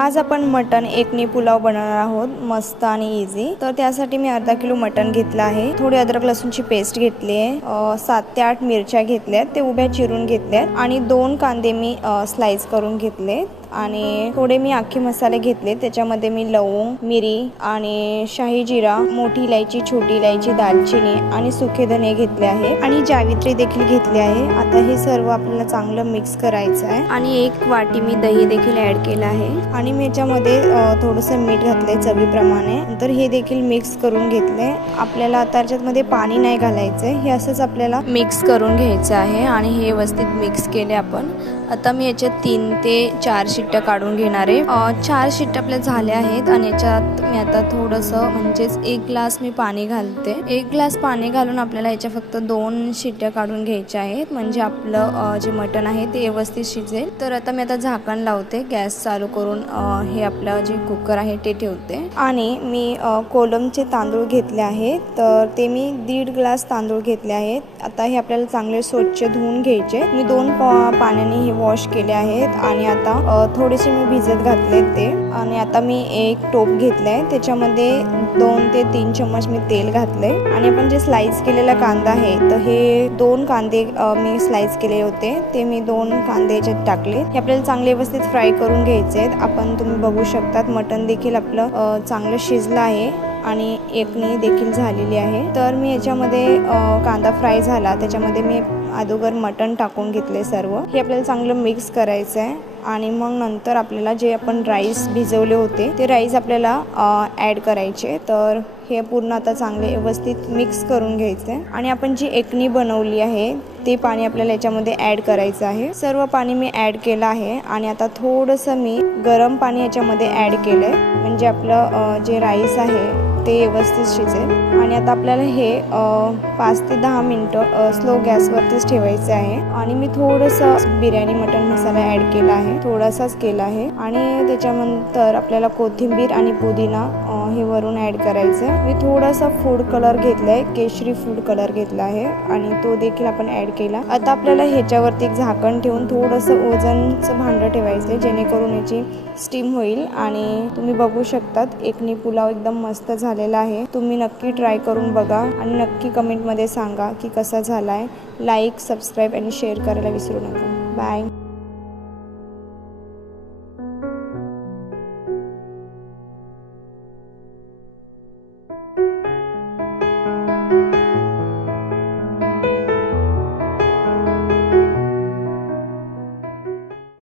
आज आपण मटन एकनी पुलाव बनवणार आहोत, मस्त आणि इझी। तर त्यासाठी मी अर्धा किलो मटन घेतला आहे। थोडी अद्रक लसूणची पेस्ट घेतली आहे। 7 ते 8 मिरच्या घेतल्यात, ते उभ्या चिरून घेतल्यात आणि 2 कांदे मी स्लाइस करून घेतले आणि थोडे मी अख्खे मसाले घेतले। त्याच्यामध्ये मी लवंग, मिरी आणि शाही जिरा, मोठी इलायची, छोटी इलायची, दालचिनी आणि सुखे धने घेतले आहे आणि जावित्री देखील घेतली आहे। आता हे सर्व आपल्याला चांगलं मिक्स करायचं आहे आणि 1 वाटी मी दही देखील ऍड केलं आहे आणि मी याच्यामध्ये थोडंसं मीठ घातले चवीप्रमाणे। नंतर हे देखील मिक्स करून घेतले। आपल्याला आता याच्यामध्ये पाणी नाही घालायचंय, हे असंच आपल्याला मिक्स करून घ्यायचं आहे आणि हे व्यवस्थित मिक्स केले आपण। आता मी याच्यात 3 ते 4 शिट्ट्या काढून घेणार आहे। 4 शिट्ट्या आपल्या झाल्या आहेत आणि याच्यात मी आता थोडंसं म्हणजेच 1 ग्लास मी पाणी घालते। 1 ग्लास पाणी घालून आपल्याला याच्या फक्त 2 शिट्ट्या काढून घ्यायच्या आहेत, म्हणजे आपलं जे मटण आहे ते व्यवस्थित शिजेल। तर आता मी झाकण लावते, गॅस चालू करून हे आपलं जे कुकर आहे ते ठेवते आणि मी कोलमचे तांदूळ घेतले आहेत। तर ते मी 1.5 ग्लास तांदूळ घेतले आहेत। आता हे आपल्याला चांगले स्वच्छ धुवून घ्यायचे। मी 2 पाण्याने हे वॉश केले आहेत आणि आता थोडेसे मी भिजत घातले ते आणि आता मी एक टोप घेतलाय, त्याच्यामध्ये 2 ते 3 चम्मच मी तेल घातले आणि आपण जे स्लाइस केलेला कांदा आहे तर हे 2 कांदे मी स्लाइस केले होते, ते मी 2 कांदे याच्यात टाकले। हे आपल्याला चांगले व्यवस्थित फ्राय करून घ्यायचे आहेत। आपण तुम्ही बघू शकतात मटण देखील आपलं चांगलं शिजलं आहे आणि एकनी देखील झालेली आहे। तर मी याच्यामध्ये कांदा फ्राय झाला, त्याच्यामध्ये मी अगोदर मटण टाकून घेतले सर्व। हे आपल्याला चांगलं मिक्स करायचं आहे आणि मग नंतर आपल्याला जे आपण राईस भिजवले होते ते राईस आपल्याला ॲड करायचे। तर हे पूर्ण आता चांगले व्यवस्थित मिक्स करून घ्यायचे आणि आपण जी एकनी बनवली आहे ते पाणी आपल्याला याच्यामध्ये ॲड करायचं आहे। सर्व पाणी मी ॲड केलं आहे आणि आता थोडंसं मी गरम पाणी याच्यामध्ये ॲड केलंय, म्हणजे आपलं जे राईस आहे ते व्यवस्थित शिजेल। आणि आता आपल्याला हे 5 ते 10 मिनिटं स्लो गॅसवरतीच ठेवायचे आहे आणि मी थोडंसं बिर्याणी मटन मसाला ॲड केला आहे, थोडासाच केला आहे आणि त्याच्यानंतर आपल्याला कोथिंबीर आणि पुदिना हे वरून ॲड करायचं। मी थोडासा फूड कलर घेतलाय, केशरी फूड कलर घेतला आहे आणि तो देखील आपण ॲड केला। आता आपल्याला ह्याच्यावरती एक झाकण ठेवून थोडंसं वजनचं भांडं ठेवायचं, जेणेकरून याची स्टीम होईल आणि तुम्ही बघू शकतात एकनी पुलाव एकदम मस्त झालेला आहे। तुम्ही नक्की ट्राय करून बघा आणि नक्की कमेंटमध्ये सांगा की कसा झालाय। लाईक, सबस्क्राईब आणि शेअर करायला विसरू नका। बाय।